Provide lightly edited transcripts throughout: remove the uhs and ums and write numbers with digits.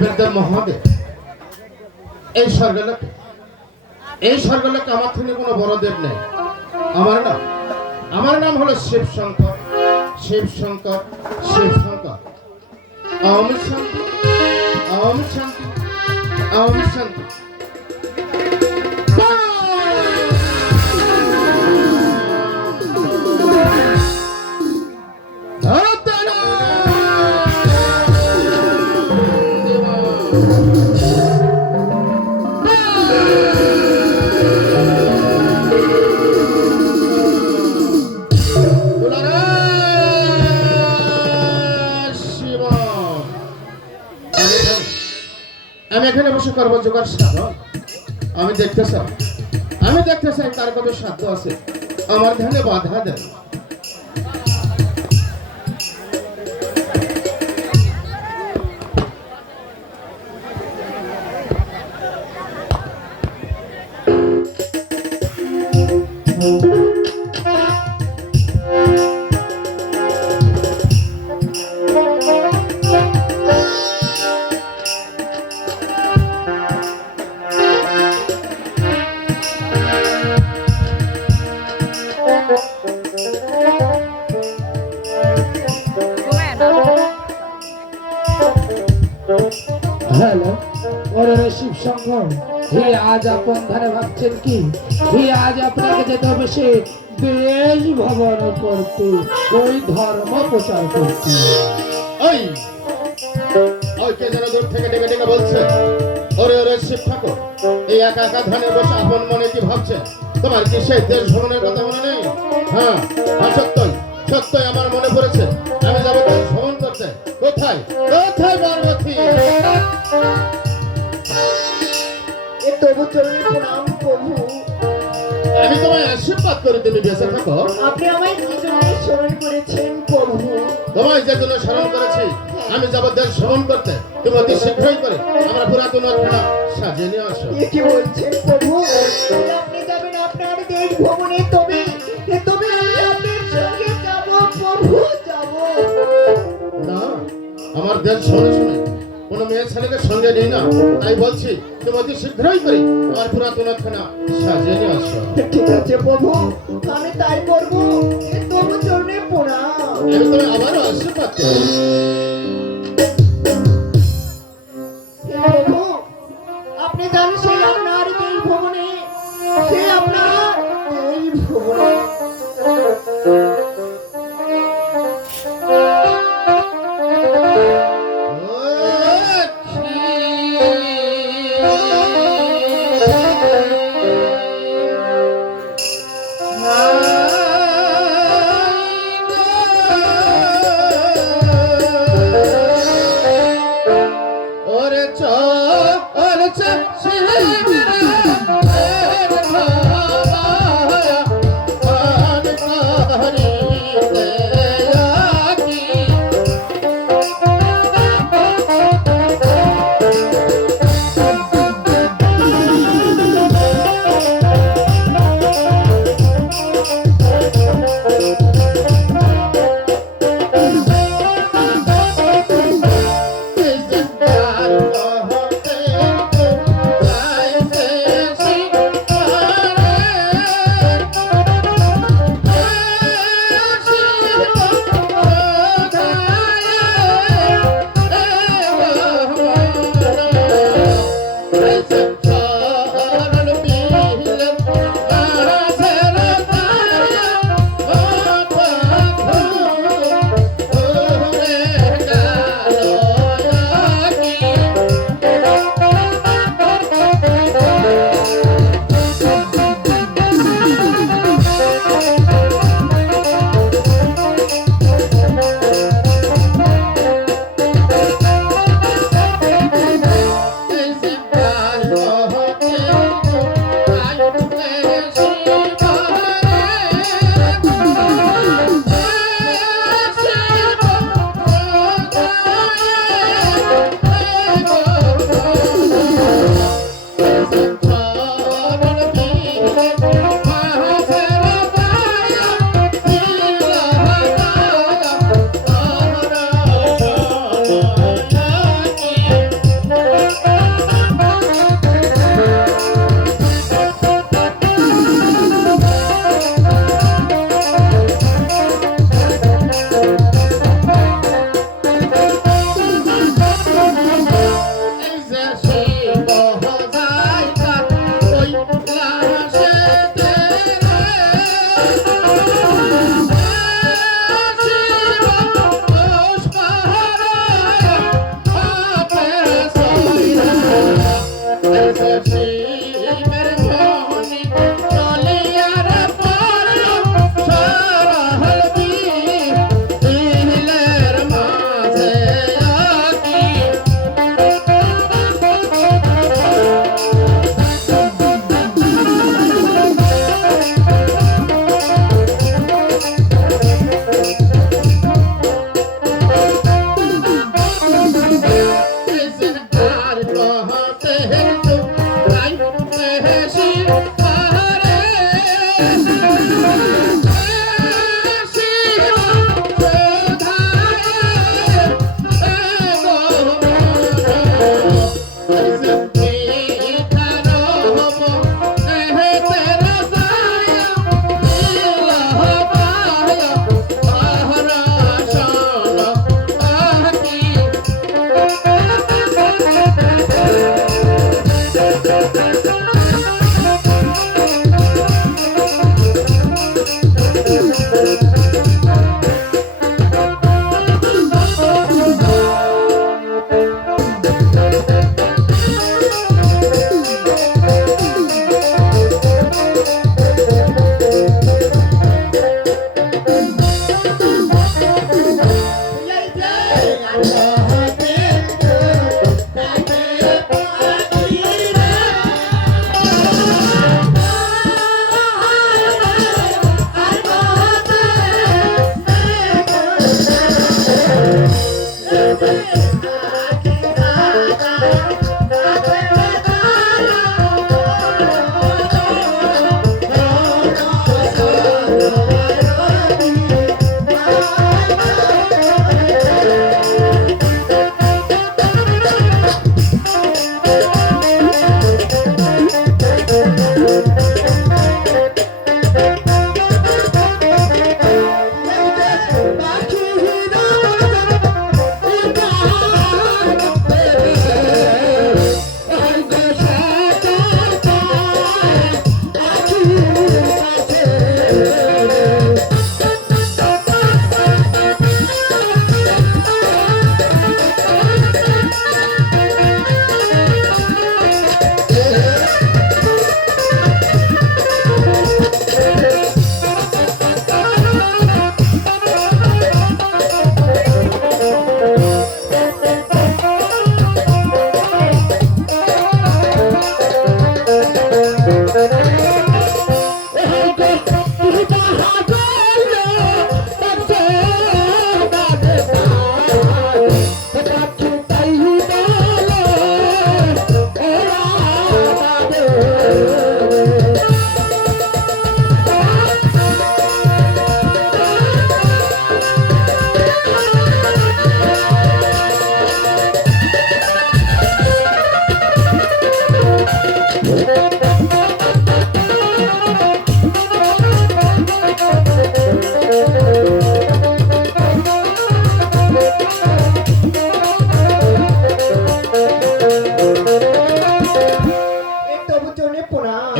দেবের দেব মহাদেব এই স্বর্গলোকে আমার থেকে কোনো বড় দেব নেই। আমার নাম হলো শিব শঙ্কর। ওম শান্তি, ওম শান্তি, ওম শান্তি। আমি এখানে বসে করবো জোগাড় সাধন। আমি দেখতে চাই তার কত সাধ্য আছে আমার ধ্যানে বাধা দেয়। হ্যালো, ওরে শিব শঙ্কর, হে আজ আপন ধারে ভাবছেন কি? হে আজ আপনাকে যেতে হবে সে দেশ ভ্রমণ করতে, ওই ধর্ম প্রচার করতে। ওই কে যেন দূর থেকে ডেকে ডেকে বলছে, ওরে শিব ঠাকুর, এই একা একা ধানে বসে আপন মনে কি ভাবছে? তোমার কি সেই দেশ ভ্রমণের কথা মনে নেই? হ্যাঁ, সত্যই আমার মনে পড়েছে। আমি যাবো দেশ ভ্রমণ করতে। কোথায় পার্বতী? তবু চরণে প্রণাম প্রভু। আমি তোমায় আশীর্বাদ করে তুমি বেঁচে থাকো। আপনি আমায় কি জন্য স্মরণ করেছেন প্রভু? তোমায় যে জন্য স্মরণ করেছি, আমি যাব দেশ ভ্রমণ করতে। তুমি অতি শীঘ্রই করে আমরা পুরাতন খানা সাজিয়ে নিয়ে আসো। কি বলছেন প্রভু? আপনি যাবেন আপনার দেশ ভ্রমণে? তবে আমি আপনার সঙ্গে যাব প্রভু, যাব না। আমার দেশ শুনে কোনো মেয়ে ছেলেকে সঙ্গে নেই না, তাই বলছি তুমি অতি শীঘ্রই করে আমার পুরাতন খানা সাজিয়ে নিয়ে আসো। ঠিক আছে প্রভু, আমি তাই করবো। তবু চরণে প্রণাম। আমি তুমি আবারও আশীর্বাদ করি। প্রভু, আপনি জানেন সেই আপনার দেশ ভ্রমণে, সেই আপনার এই ভ্রমণে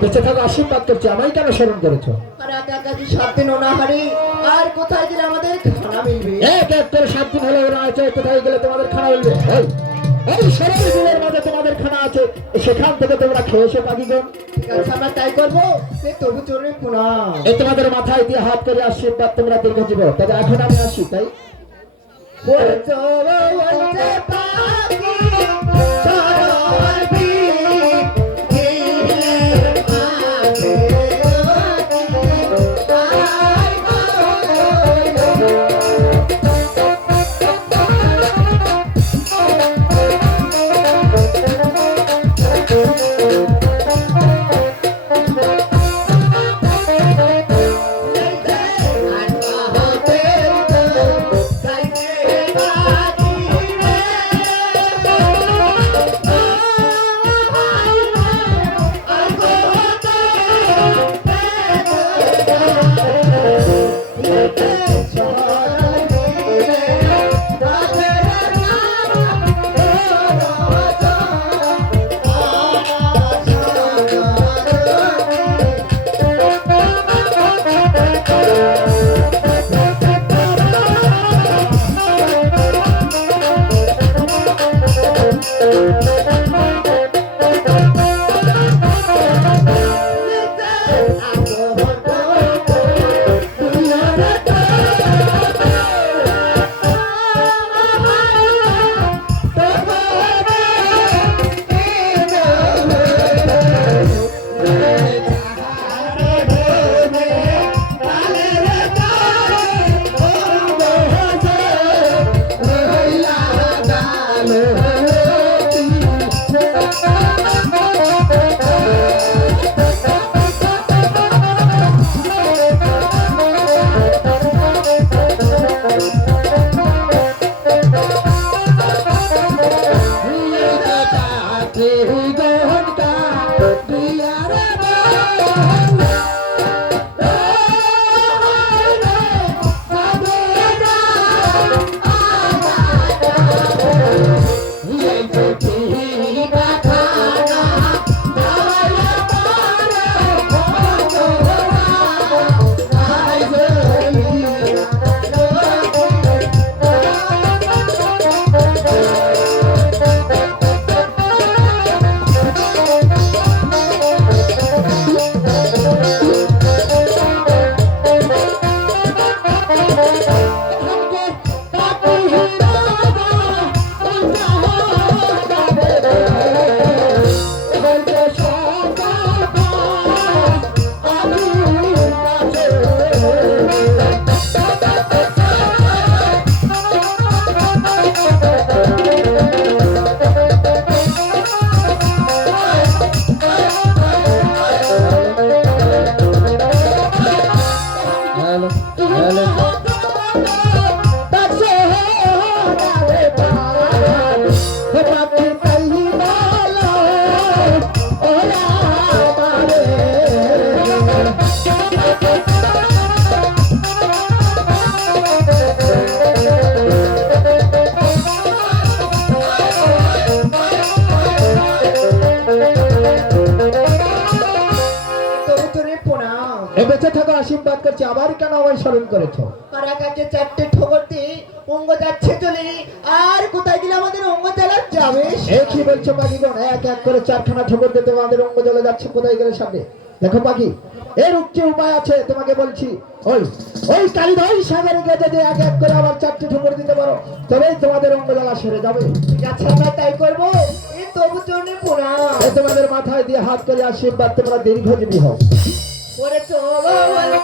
বেঁচে থাকা আশীর্বাদ করছি, আমায় কেন স্মরণ করেছো? আর একা একা কি 7 দিন অনাহারে, আর কোথায় গেলে আমাদের খানা মিলবে? এক এক করে 7 দিন হলো ওরা আছে, কোথায় গেলে তোমাদের খানা মিলবে? এই সরল দিনের মাঝে তোমাদের খানা আছে, সেখান থেকে তোমরা খেয়ে এসো পাখিগণ। ঠিক আছে, আমরা তাই করবো। তবু চলে প্রণাম। এই তোমাদের মাথায় দিয়ে হাত করে আশীর্বাদ, তোমরা দীর্ঘজীব। তবে এখন আমি আসি, তাই বলছো বলতে পাখি সরল বীর, দিলে মাঝে তবু তোরে প্রণাম। বেঁচে থাকা আশীর্বাদ করছি, আবার কেন আমায় স্মরণ করেছো? আর একাকে চারটে ঠোকর দিয়ে অঙ্গ যাচ্ছে চলে, আর কোথায় গেলে আমাদের অঙ্গ জ্বালা যাবে? এ কি বলছো পাখিগণ? এক এক করে চারখানা ঠোকর দিতে আমাদের অঙ্গ জ্বলে যাচ্ছে, কোথায় গেলে সামনে? দেখো পাখি, এর উচ্চ উপায় আছে, তোমাকে বলছি। ওই ওই কালিদাই সাগরে গিয়ে যদি এক এক করে আবার চারটে ঠোকর দিতে পারো, তবেই তোমাদের অঙ্গ জ্বালা সেরে যাবে। ঠিক আছে, আমরা তাই করবো। এই তবু চরণে প্রণাম। এ তোমাদের মাথায় দিয়ে হাত করে আশীর্বাদ, তোমরা দীর্ঘজীবী হও। ওরে চলো বলো